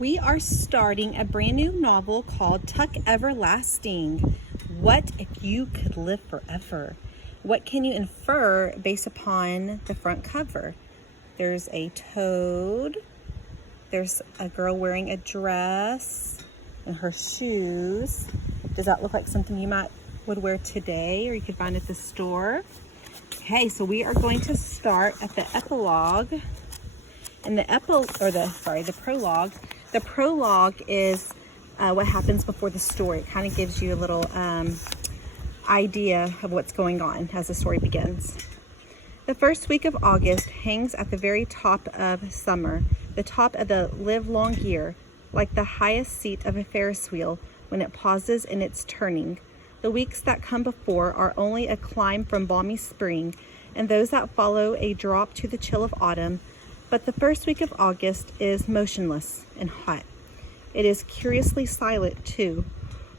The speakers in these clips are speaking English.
We are starting a brand new novel called Tuck Everlasting. What if you could live forever? What can you infer based upon the front cover? There's a toad. There's a girl wearing a dress and her shoes. Does that look like something you would wear today or you could find at the store? Okay, so we are going to start at the epilogue. And the prologue. The prologue is what happens before the story. It kind of gives you a little idea of what's going on as the story begins. The first week of August hangs at the very top of summer, the top of the livelong year, like the highest seat of a Ferris wheel when it pauses in its turning. The weeks that come before are only a climb from balmy spring, and those that follow a drop to the chill of autumn. But the first week of August is motionless and hot. It is curiously silent too,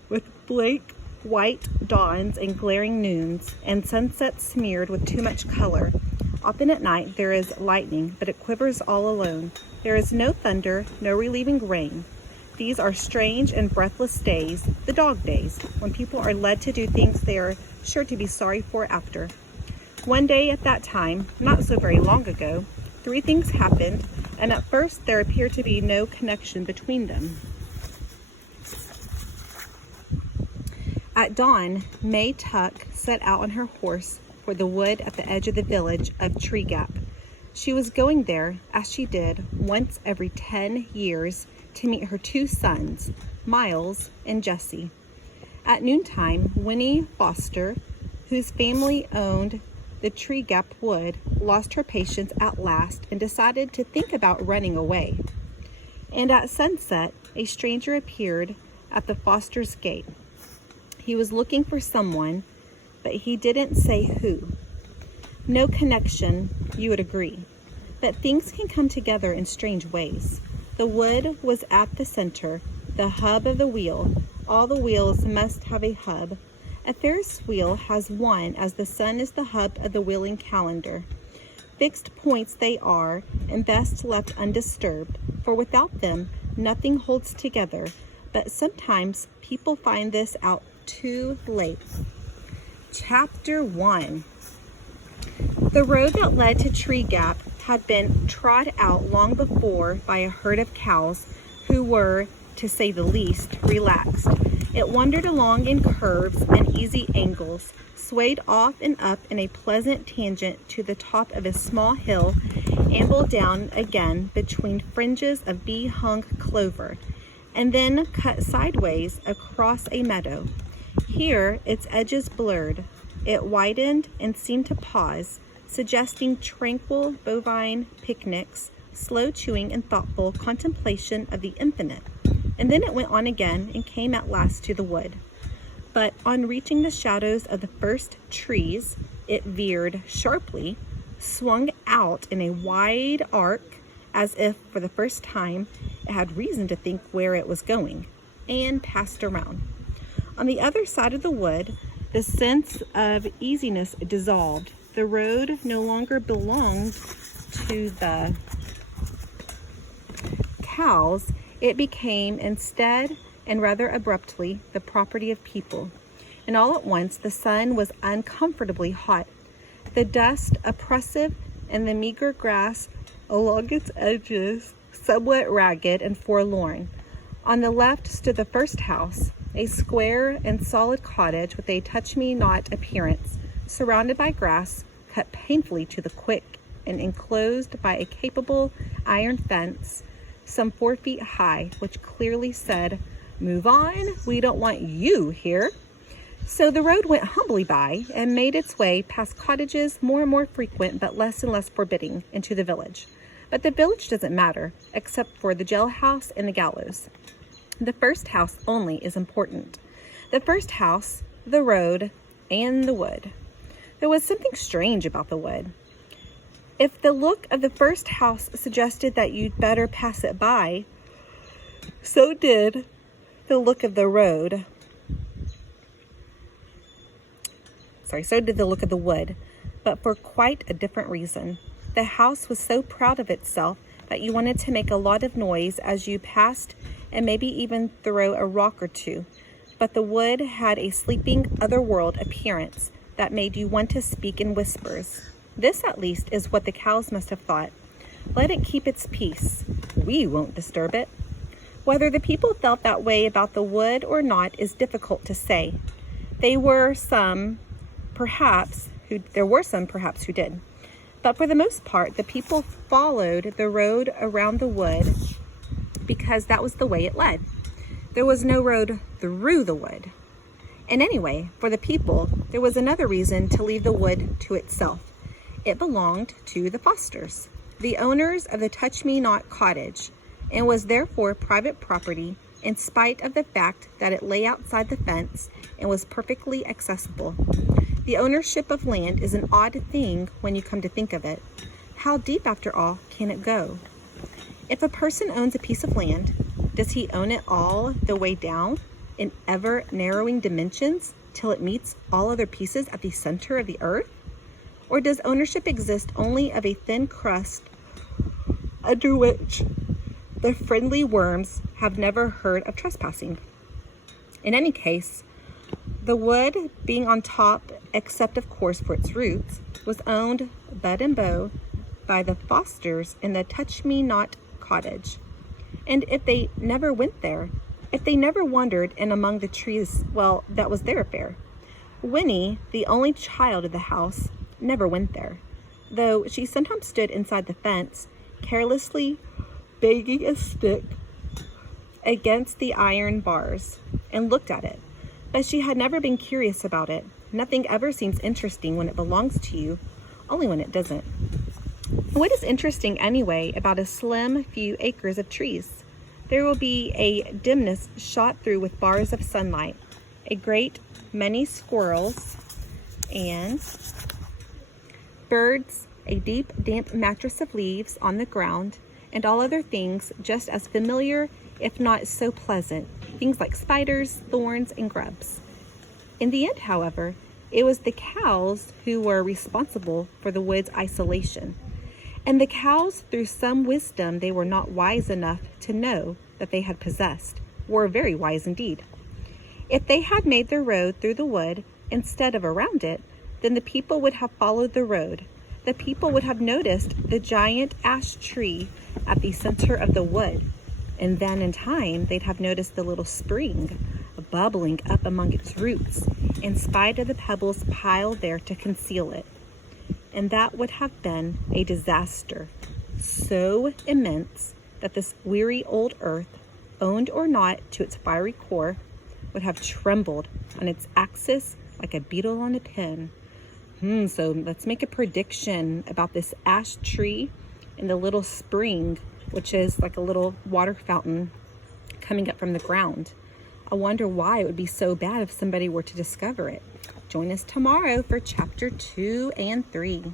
with blank white dawns and glaring noons, and sunsets smeared with too much color. Often at night there is lightning, but it quivers all alone. There is no thunder, no relieving rain. These are strange and breathless days, the dog days, when people are led to do things they are sure to be sorry for after. One day at that time, not so very long ago, 3 things happened, and at first there appeared to be no connection between them. At dawn, May Tuck set out on her horse for the wood at the edge of the village of Tree Gap. She was going there, as she did once every 10 years, to meet her 2 sons, Miles and Jesse. At noontime, Winnie Foster, whose family owned the Tree Gap Wood, lost her patience at last and decided to think about running away. And at sunset, a stranger appeared at the Foster's gate. He was looking for someone, but he didn't say who. No connection, you would agree, but things can come together in strange ways. The wood was at the center, the hub of the wheel. All the wheels must have a hub. A Ferris wheel has one, as the sun is the hub of the wheeling calendar. Fixed points they are, and best left undisturbed, for without them nothing holds together. But sometimes people find this out too late. Chapter 1. The road that led to Tree Gap had been trod out long before by a herd of cows who were, to say the least, relaxed. It wandered along in curves and easy angles, swayed off and up in a pleasant tangent to the top of a small hill, ambled down again between fringes of bee-hung clover, and then cut sideways across a meadow. Here its edges blurred. It widened and seemed to pause, suggesting tranquil bovine picnics, slow chewing and thoughtful contemplation of the infinite. And then it went on again and came at last to the wood. But on reaching the shadows of the first trees, it veered sharply, swung out in a wide arc, as if for the first time it had reason to think where it was going, and passed around. On the other side of the wood, the sense of easiness dissolved. The road no longer belonged to the cows. It became instead, and rather abruptly, the property of people. And all at once the sun was uncomfortably hot, the dust oppressive, and the meager grass along its edges somewhat ragged and forlorn. On the left stood the first house, a square and solid cottage with a touch-me-not appearance, surrounded by grass cut painfully to the quick and enclosed by a capable iron fence some 4 feet high, which clearly said, "Move on, we don't want you here." So the road went humbly by and made its way past cottages more and more frequent but less and less forbidding into the village. But the village doesn't matter, except for the jailhouse and the gallows. The first house only is important. The first house, the road, and the wood. There was something strange about the wood. If the look of the first house suggested that you'd better pass it by, so did the look of the road. So did the look of the wood, but for quite a different reason. The house was so proud of itself that you wanted to make a lot of noise as you passed and maybe even throw a rock or two. But the wood had a sleeping otherworld appearance that made you want to speak in whispers. This, at least, is what the cows must have thought. Let it keep its peace. We won't disturb it. Whether the people felt that way about the wood or not is difficult to say. There were some, perhaps, who did. But for the most part, the people followed the road around the wood because that was the way it led. There was no road through the wood. And anyway, for the people, there was another reason to leave the wood to itself. It belonged to the Fosters, the owners of the Touch-Me-Not cottage, and was therefore private property in spite of the fact that it lay outside the fence and was perfectly accessible. The ownership of land is an odd thing when you come to think of it. How deep, after all, can it go? If a person owns a piece of land, does he own it all the way down in ever-narrowing dimensions till it meets all other pieces at the center of the earth? Or does ownership exist only of a thin crust under which the friendly worms have never heard of trespassing? In any case, the wood, being on top, except of course for its roots, was owned bud and bow by the Fosters in the Touch-Me-Not cottage. And if they never went there, if they never wandered in among the trees, well, that was their affair. Winnie, the only child of the house, never went there, though she sometimes stood inside the fence, carelessly banging a stick against the iron bars, and looked at it. But she had never been curious about it. Nothing ever seems interesting when it belongs to you, only when it doesn't. What is interesting anyway about a slim few acres of trees? There will be a dimness shot through with bars of sunlight, a great many squirrels and birds, a deep, damp mattress of leaves on the ground, and all other things just as familiar, if not so pleasant, things like spiders, thorns, and grubs. In the end, however, it was the cows who were responsible for the wood's isolation. And the cows, through some wisdom they were not wise enough to know that they had possessed, were very wise indeed. If they had made their road through the wood instead of around it, then the people would have followed the road. The people would have noticed the giant ash tree at the center of the wood. And then in time, they'd have noticed the little spring bubbling up among its roots, in spite of the pebbles piled there to conceal it. And that would have been a disaster so immense that this weary old earth, owned or not to its fiery core, would have trembled on its axis like a beetle on a pin. So let's make a prediction about this ash tree and the little spring, which is like a little water fountain coming up from the ground. I wonder why it would be so bad if somebody were to discover it. Join us tomorrow for chapter 2 and 3.